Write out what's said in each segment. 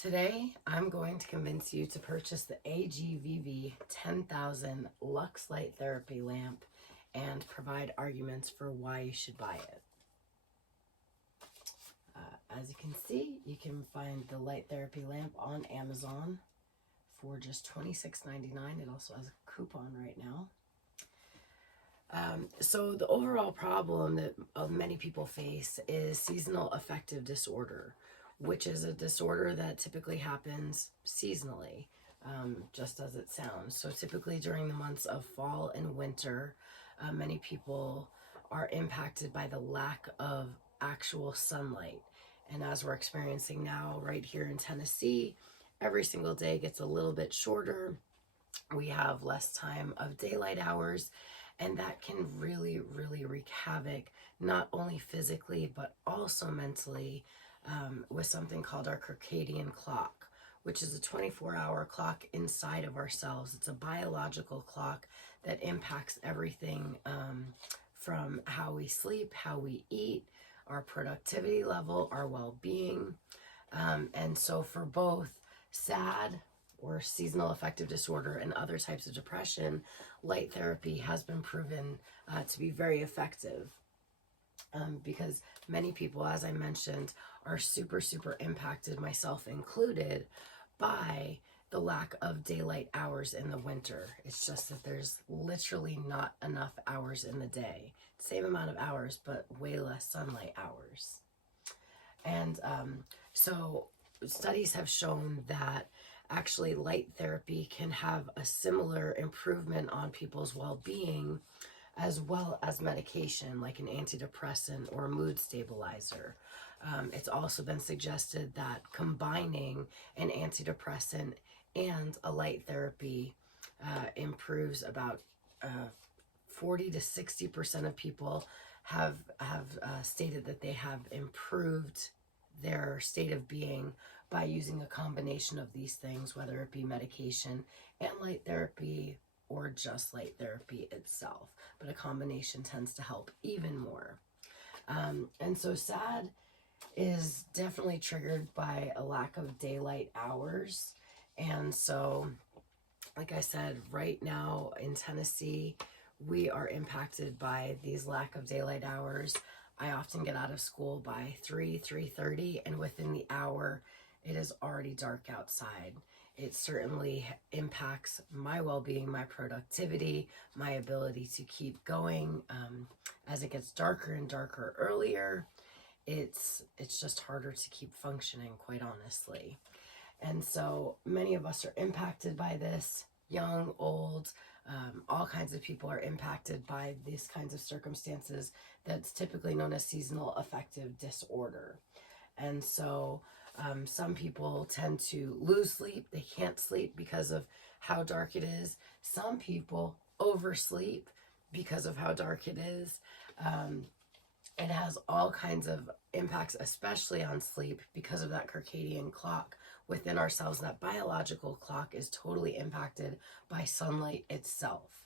Today, I'm going to convince you to purchase the AJVV 10,000 Lux Light Therapy lamp and provide arguments for why you should buy it. As you can see, you can find the light therapy lamp on Amazon for just $26.99. It also has a coupon right now. So the overall problem that many people face is seasonal affective disorder, which is a disorder that typically happens seasonally, just as it sounds. So typically during the months of fall and winter, many people are impacted by the lack of actual sunlight. And as we're experiencing now right here in Tennessee, every single day gets a little bit shorter. We have less time of daylight hours, and that can really, really wreak havoc, not only physically, but also mentally, with something called our circadian clock, which is a 24-hour clock inside of ourselves. It's a biological clock that impacts everything from how we sleep, how we eat, our productivity level, our well-being. And so for both SAD, or seasonal affective disorder, and other types of depression, light therapy has been proven to be very effective because many people, as I mentioned, are super impacted, myself included, by the lack of daylight hours in the winter. It's just that there's literally not enough hours in the day. Same amount of hours, but way less sunlight hours. And so studies have shown that actually light therapy can have a similar improvement on people's well-being as well as medication like an antidepressant or a mood stabilizer. It's also been suggested that combining an antidepressant and a light therapy improves about 40 to 60% of people have stated that they have improved their state of being by using a combination of these things, whether it be medication and light therapy or just light therapy itself. But a combination tends to help even more. And so SAD is definitely triggered by a lack of daylight hours. And so, like I said, right now in Tennessee, we are impacted by these lack of daylight hours. I often get out of school by 3:30, and within the hour, it is already dark outside. It certainly impacts my well-being, my productivity, my ability to keep going. As it gets darker and darker earlier, it's just harder to keep functioning, quite honestly. And so many of us are impacted by this, young, old, all kinds of people are impacted by these kinds of circumstances that's typically known as seasonal affective disorder. And so some people tend to lose sleep. They can't sleep because of how dark it is. Some people oversleep because of how dark it is. It has all kinds of impacts, especially on sleep, because of that circadian clock within ourselves. That biological clock is totally impacted by sunlight itself.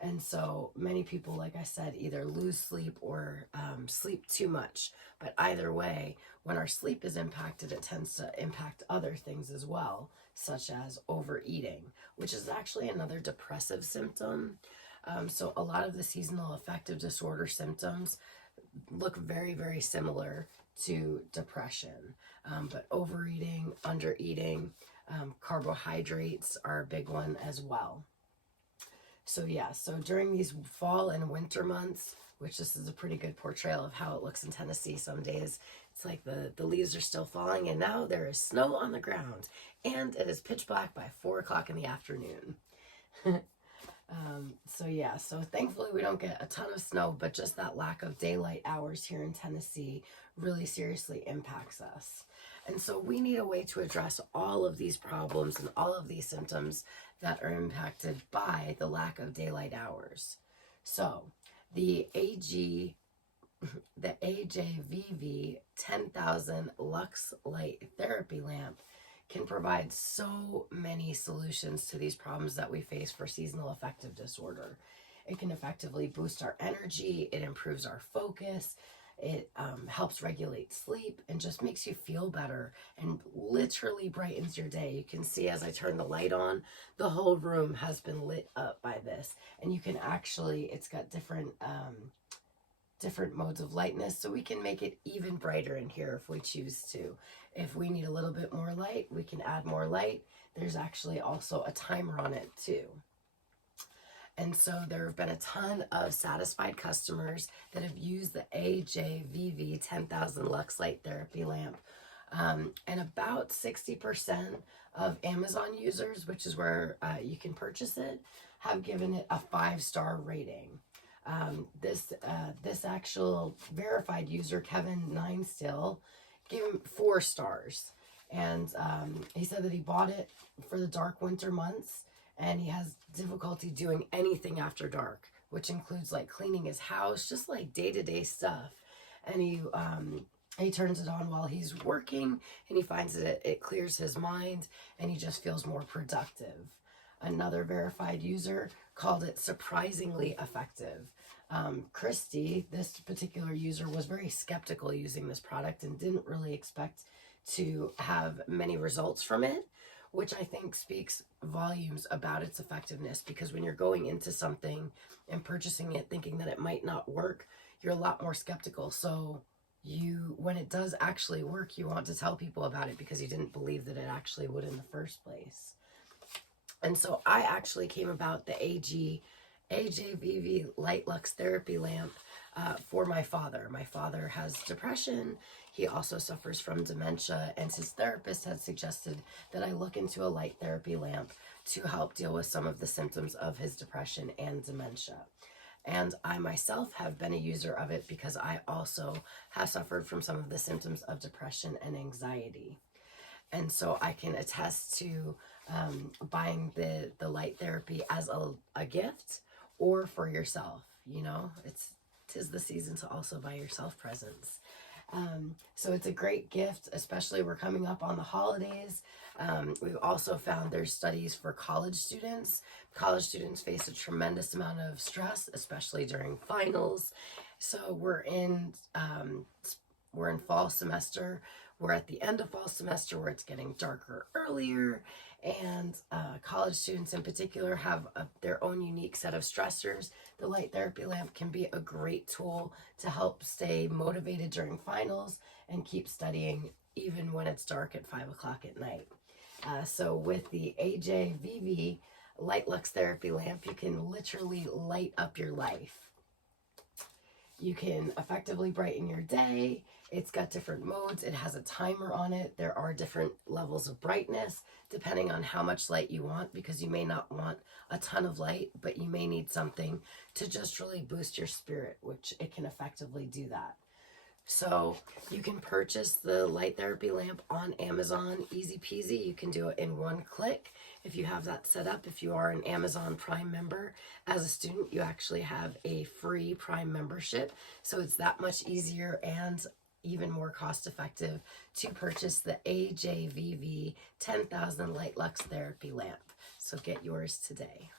And so many people, like I said, either lose sleep or sleep too much. But either way, when our sleep is impacted, it tends to impact other things as well, such as overeating, which is actually another depressive symptom. So a lot of the seasonal affective disorder symptoms look very similar to depression. But overeating, undereating, carbohydrates are a big one as well. So yeah, so during these fall and winter months, which this is a pretty good portrayal of how it looks in Tennessee some days, it's like the leaves are still falling and now there is snow on the ground and it is pitch black by 4 o'clock in the afternoon. So yeah, so thankfully we don't get a ton of snow, but just that lack of daylight hours here in Tennessee really seriously impacts us. And so we need a way to address all of these problems and all of these symptoms that are impacted by the lack of daylight hours. So the AJVV 10,000 Lux Light Therapy Lamp can provide so many solutions to these problems that we face for seasonal affective disorder. It can effectively boost our energy, it improves our focus, It helps regulate sleep and just makes you feel better and literally brightens your day. You can see as I turn the light on, the whole room has been lit up by this. And you can actually, it's got different modes of lightness, so we can make it even brighter in here if we choose to. If we need a little bit more light, we can add more light. There's actually also a timer on it too. And so there have been a ton of satisfied customers that have used the AJVV 10,000 Lux Light Therapy Lamp. And about 60% of Amazon users, which is where you can purchase it, have given it a 5-star rating. This actual verified user, Kevin Ninestill, gave him 4 stars. And he said that he bought it for the dark winter months, and he has difficulty doing anything after dark, which includes like cleaning his house, just like day-to-day stuff. And he turns it on while he's working, and he finds that it clears his mind, and he just feels more productive. Another verified user called it surprisingly effective. Christy, this particular user, was very skeptical using this product and didn't really expect to have many results from it, which I think speaks volumes about its effectiveness, because when you're going into something and purchasing it thinking that it might not work, you're a lot more skeptical. So when it does actually work, you want to tell people about it because you didn't believe that it actually would in the first place. And so I actually came about the AJVV Light Lux Therapy Lamp for my father. My father has depression. He also suffers from dementia, and his therapist had suggested that I look into a light therapy lamp to help deal with some of the symptoms of his depression and dementia. And I myself have been a user of it because I also have suffered from some of the symptoms of depression and anxiety. And so I can attest to buying the light therapy as a gift or for yourself. You know, tis the season to also buy yourself presents. So it's a great gift, especially we're coming up on the holidays. We've also found there's studies for college students. College students face a tremendous amount of stress, especially during finals. So we're in fall semester. We're at the end of fall semester where it's getting darker earlier, and college students in particular have their own unique set of stressors. The light therapy lamp can be a great tool to help stay motivated during finals and keep studying even when it's dark at 5 o'clock at night. So with the AJVV Light Lux Therapy Lamp, you can literally light up your life. You can effectively brighten your day. It's got different modes. It has a timer on it. There are different levels of brightness depending on how much light you want, because you may not want a ton of light, but you may need something to just really boost your spirit, which it can effectively do that. So you can purchase the light therapy lamp on Amazon, easy peasy. You can do it in one click. If you have that set up, if you are an Amazon Prime member, as a student, you actually have a free Prime membership. So it's that much easier and even more cost effective to purchase the AJVV 10,000 Light Lux Therapy Lamp. So get yours today.